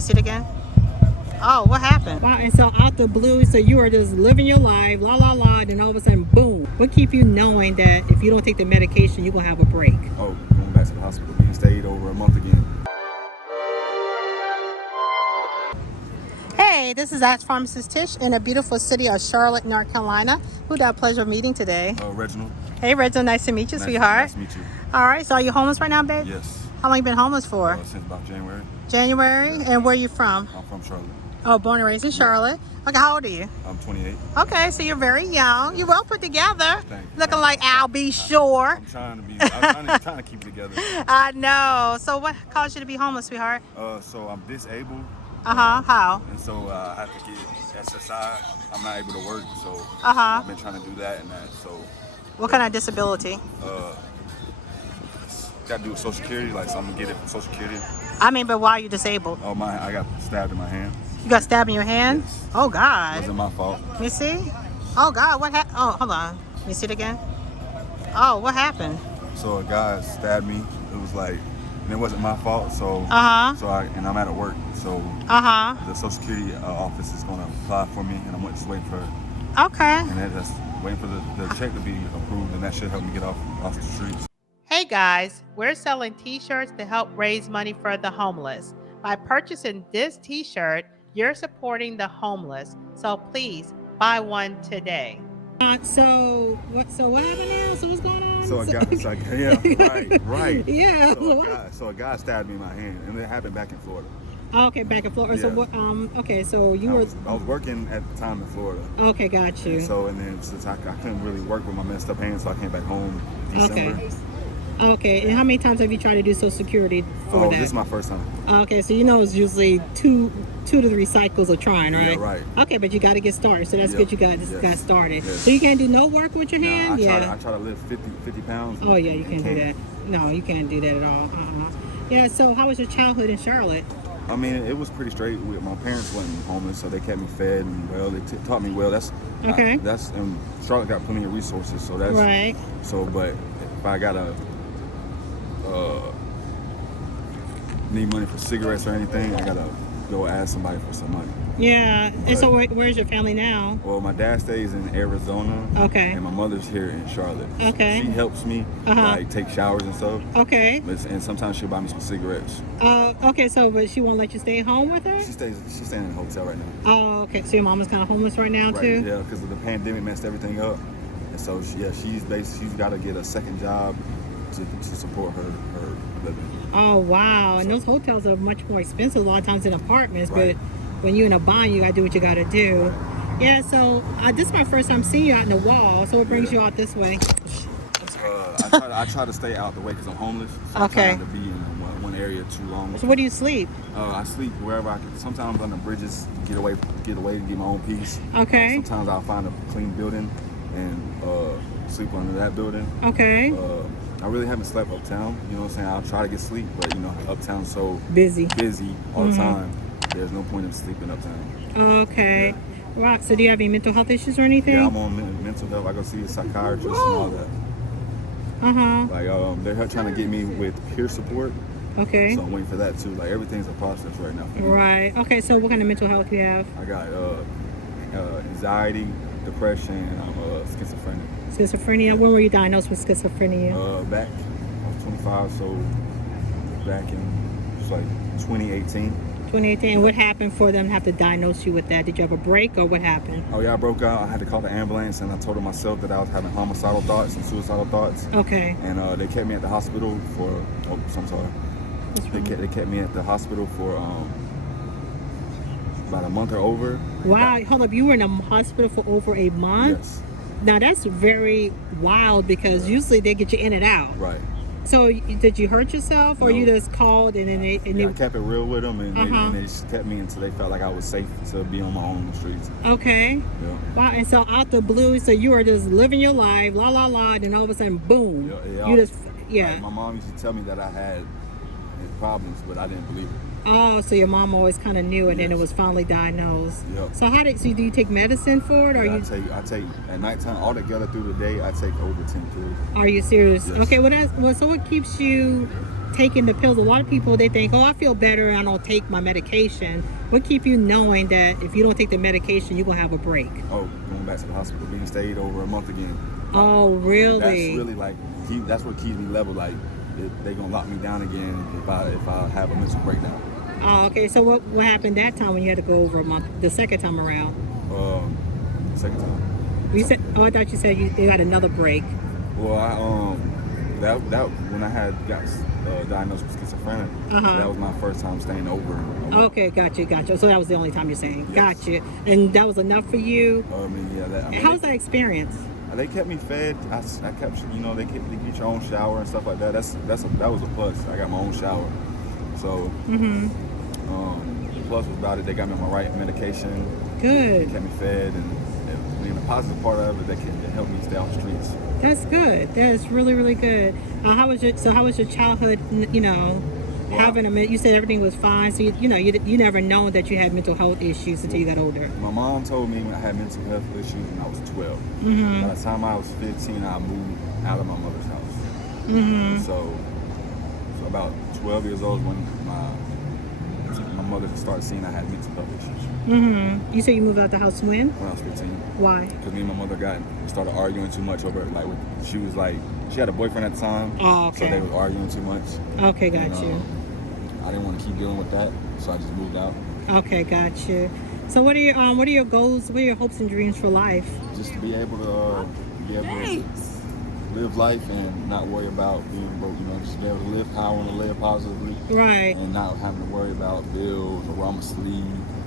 You see it again? Oh, what happened? Wow, and so out the blue, so you are just living your life, la la la, then all of a sudden, boom. What keep you knowing that if you don't take the medication, you're gonna have a break? Oh, going back to the hospital. We stayed over a month again. Hey, this is askrphtish in the beautiful city of Charlotte, North Carolina. Who got pleasure of meeting today? Reginald. Hey, Reginald, nice to meet you, sweetheart. Nice to meet you. All right, so are you homeless right now, babe? Yes. How long you been homeless for? Since about January. January? Yeah. And where are you from? I'm from Charlotte. Oh, born and raised in Charlotte. Okay, how old are you? I'm 28. Okay, so you're very young. You're well put together. Thank you. Looking like I'll be sure. I'm trying to keep it together. I know. So what caused you to be homeless, sweetheart? So I'm disabled. How? And so I have to get SSI. I'm not able to work, so Uh-huh. I've been trying to do that and that. So. What kind of disability? Got to do with Social Security, like so I'm gonna get it from Social Security. I mean, but why are you disabled? Oh I got stabbed in my hand. You got stabbed in your hand? Yes. Oh It God. wasn't my fault. You see? Oh God, what happened? Oh, hold on. You see it again? Oh, what happened? So a guy stabbed me. It was like, and it wasn't my fault. So Uh-huh. and I'm at work. So Uh-huh. the Social Security office is gonna apply for me, and I'm just waiting for, Okay. and then just waiting for the check to be approved, and that should help me get off the streets. Hey guys, we're selling t-shirts to help raise money for the homeless. By purchasing this t-shirt, you're supporting the homeless. So please buy one today. So what happened now? So what's going on? So right. Yeah. So a guy stabbed me in my hand, and it happened back in Florida. Okay, back in Florida. Yeah. So what? Okay, so you were. I was working at the time in Florida. Okay, got you. And then since I couldn't really work with my messed up hands, so I came back home December. Okay, and how many times have you tried to do Social Security for that? This is my first time. Okay, so you know it's usually two to three cycles of trying, right? Yeah, right. Okay, but you got to get started, so that's good. You got started. Yes. So you can't do no work with your hand. I try to lift 50 pounds. Oh yeah, you can't do that. No, you can't do that at all. Yeah. So how was your childhood in Charlotte? I mean, it was pretty straight. My parents wasn't homeless, so they kept me fed and well. They taught me well. That's okay. And Charlotte got plenty of resources, so that's right. So, but if I gotta need money for cigarettes or anything, I gotta go ask somebody for some money. Yeah. And so where's your family now? Well, my dad stays in Arizona. Okay. And my mother's here in Charlotte. Okay. She helps me like take showers and stuff. Okay. And sometimes she'll buy me some cigarettes. Okay. So, but she won't let you stay home with her? She's staying in a hotel right now. Oh, okay. So your mom is kind of homeless right now too? Yeah, because the pandemic messed everything up, and so she's got to get a second job to support her living. Oh wow! And those hotels are much more expensive a lot of times than apartments. Right. But when you're in a bond, you gotta do what you gotta do. Right. Yeah. So this is my first time seeing you out in the wall. So what brings you out this way? I try to stay out the way because I'm homeless. So okay. I try not to be in one area too long. So where do you sleep? I sleep wherever I can. Sometimes on the bridges, get away to get my own peace. Okay. Sometimes I'll find a clean building and sleep under that building. Okay. I really haven't slept uptown. You know what I'm saying? I'll try to get sleep, but you know, uptown's so busy all the time. There's no point in sleeping uptown. Okay. Yeah. Wow. So do you have any mental health issues or anything? Yeah, I'm on mental health. I go see a psychiatrist and all that. Like they're trying to get me with peer support. Okay. So I'm waiting for that too. Like everything's a process right now. Right. Okay. So what kind of mental health do you have? I got anxiety, depression, and I'm schizophrenic. Schizophrenia. When were you diagnosed with schizophrenia? Back, I was 25, so back in like 2018. 2018. And what happened for them to have to diagnose you with that? Did you have a break or what happened? Oh yeah, I broke out. I had to call the ambulance, and I told myself that I was having homicidal thoughts and suicidal thoughts. Okay. And they kept me at the hospital for. Oh, I'm sorry. They kept me at the hospital for about a month or over. Wow. Hold up. You were in a hospital for over a month? Yes. Now that's very wild because usually they get you in and out. Right. So did you hurt yourself, or you just called and then they? I kept it real with them, and they just kept me until they felt like I was safe to be on my own in the streets. Okay. Yeah. Wow. And so out the blue, so you were just living your life, la la la, and then all of a sudden, boom. Yeah. You just Like, my mom used to tell me that I had problems, but I didn't believe it. Oh, so your mom always kind of knew, and then it was finally diagnosed. Yep. So do you take medicine for it, or I take at nighttime altogether through the day. I take over 10 pills. Are you serious? Yes. Okay. So what keeps you taking the pills? A lot of people, they think, oh, I feel better and I don't take my medication. What keep you knowing that if you don't take the medication, you're going to have a break? Oh, going back to the hospital, being stayed over a month again. Oh, really? That's really like, that's what keeps me level. Like, they're going to lock me down again if I have a mental breakdown. Oh, okay. So what happened that time when you had to go over a month, the second time around? Second time. You said, oh, I thought you said you had another break. Well, that when I got diagnosed with schizophrenia, that was my first time staying over. Okay, gotcha. So that was the only time you're saying. Yes. Gotcha. And that was enough for you? I mean, yeah. How was that experience? They kept me fed. I kept, they get your own shower and stuff like that. That was a plus. I got my own shower. So, the plus was about it. They got me on my right medication. Good. They kept me fed, and the positive part of it, they helped me stay off the streets. That's good. That's really, really good. How was your childhood? You said everything was fine. So you never known that you had mental health issues until you got older. My mom told me when I had mental health issues when I was 12. By the time I was 15, I moved out of my mother's house. So about 12 years old when my mother started seeing I had mental health issues. You said you moved out the house when? When I was 15. Why? Because me and my mother started arguing too much over she had a boyfriend at the time. Oh, okay. So they were arguing too much. Okay, got you. I didn't want to keep dealing with that, so I just moved out. Okay, got you. So what are your goals? What are your hopes and dreams for life? Just to be able to live life and not worry about being broke. Just be able to live how I want to live positively. Right. And not having to worry about bills or where I'm gonna sleep,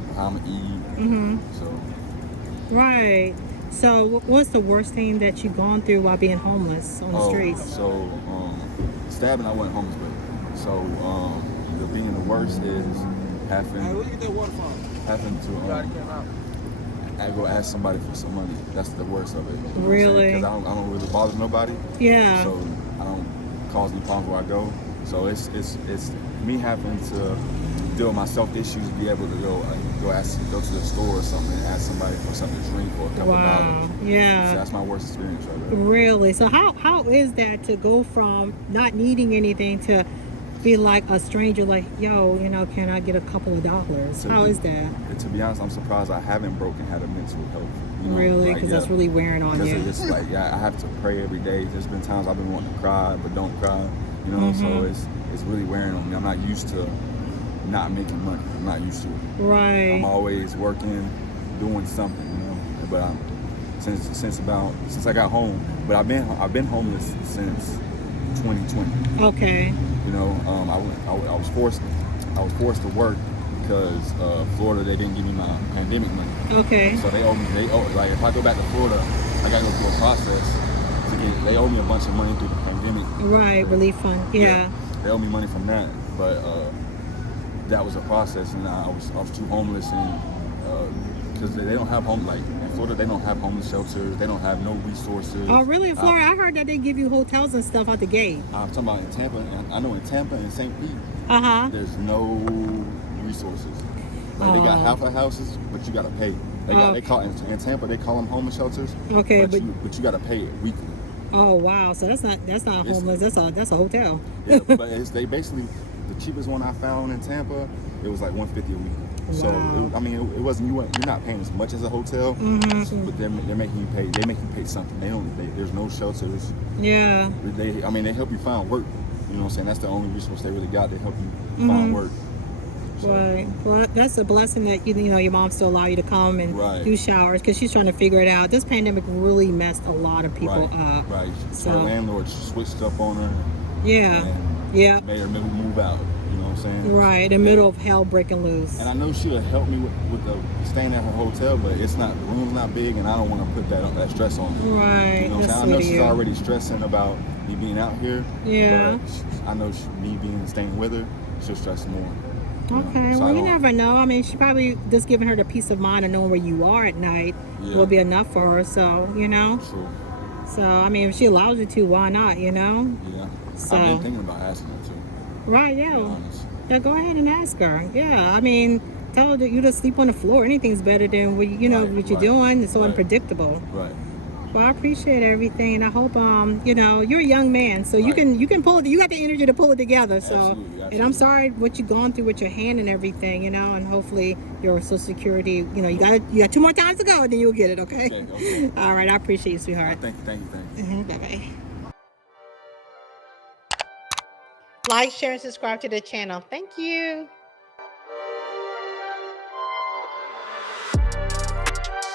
or how I'm gonna eat. So. Right. So what's the worst thing that you've gone through while being homeless on the streets? So stabbing, I wasn't homeless, but so being the worst is having to I go ask somebody for some money. That's the worst of it. Really? Because I don't really bother nobody. Yeah. So I don't cause any problems where I go. So it's me having to deal with my self issues, be able to go to the store or something and ask somebody for something to drink for a couple of dollars. Yeah. So that's my worst experience right there. Really? So how is that to go from not needing anything to be like a stranger, like, yo, can I get a couple of dollars? How is that? To be honest, I'm surprised I haven't had a mental health. Really? Because that's really wearing on you. It's like, I have to pray every day. There's been times I've been wanting to cry, but don't cry. So it's really wearing on me. I'm not used to not making money. I'm not used to it. Right. I'm always working, doing something, But since I got home, but I've been homeless since 2020. Okay. I was forced to work because Florida, they didn't give me my pandemic money. Okay. So they owe like if I go back to Florida, I gotta go through a process they owe me a bunch of money through the pandemic. Right, relief fund. Yeah. They owe me money from that, but that was a process, and I was too homeless, and because they don't have home, like in Florida, they don't have homeless shelters, they don't have no resources. Oh, really? In Florida, I heard that they give you hotels and stuff out the gate. I'm talking about in Tampa, and I know in Tampa and St. Pete, there's no resources. Like they got half of the houses, but you gotta pay. They call in Tampa, they call them homeless shelters. Okay, but you gotta pay it weekly. Oh wow! So that's not homeless. That's a hotel. Yeah, but they basically, the cheapest one I found in Tampa, it was like $150 a week. Wow. So it wasn't you're not paying as much as a hotel, but they're making you pay. They make you pay something. There's no shelters. Yeah. They help you find work. You know what I'm saying? That's the only resource they really got to help you find work. So. Right. Well, that's a blessing that your mom still allow you to come and do showers because she's trying to figure it out. This pandemic really messed a lot of people up. Right. So her landlord switched up on her. Yeah. Yeah. Made her move out. You know what I'm saying? Right. In the middle of hell breaking loose. And I know she would help me with the staying at her hotel, but the room's not big, and I don't want to put that stress on her. Right. You know what I'm saying? I know she's already stressing about me being out here. Yeah. But I know me staying with her, she'll stress more. Okay, well, you never know. I mean, she probably just giving her the peace of mind of knowing where you are at night will be enough for her. So, True. So, I mean, if she allows you to, why not, Yeah. So, I've been thinking about asking her too. Right, yeah. Yeah, go ahead and ask her. Yeah, I mean, tell her that you just sleep on the floor. Anything's better than what you're doing. It's so unpredictable. Right. Well, I appreciate everything, and I hope you know, you're a young man, so Right. you can pull it. You got the energy to pull it together. So, Absolutely, and I'm absolutely. sorry what you've gone through with your hand and everything, you know, and hopefully your Social Security, you know, you got 2 more times to go, and then you'll get it. Okay. Okay. All right. I appreciate you, sweetheart. Thank you. Bye bye. Like, share, and subscribe to the channel. Thank you.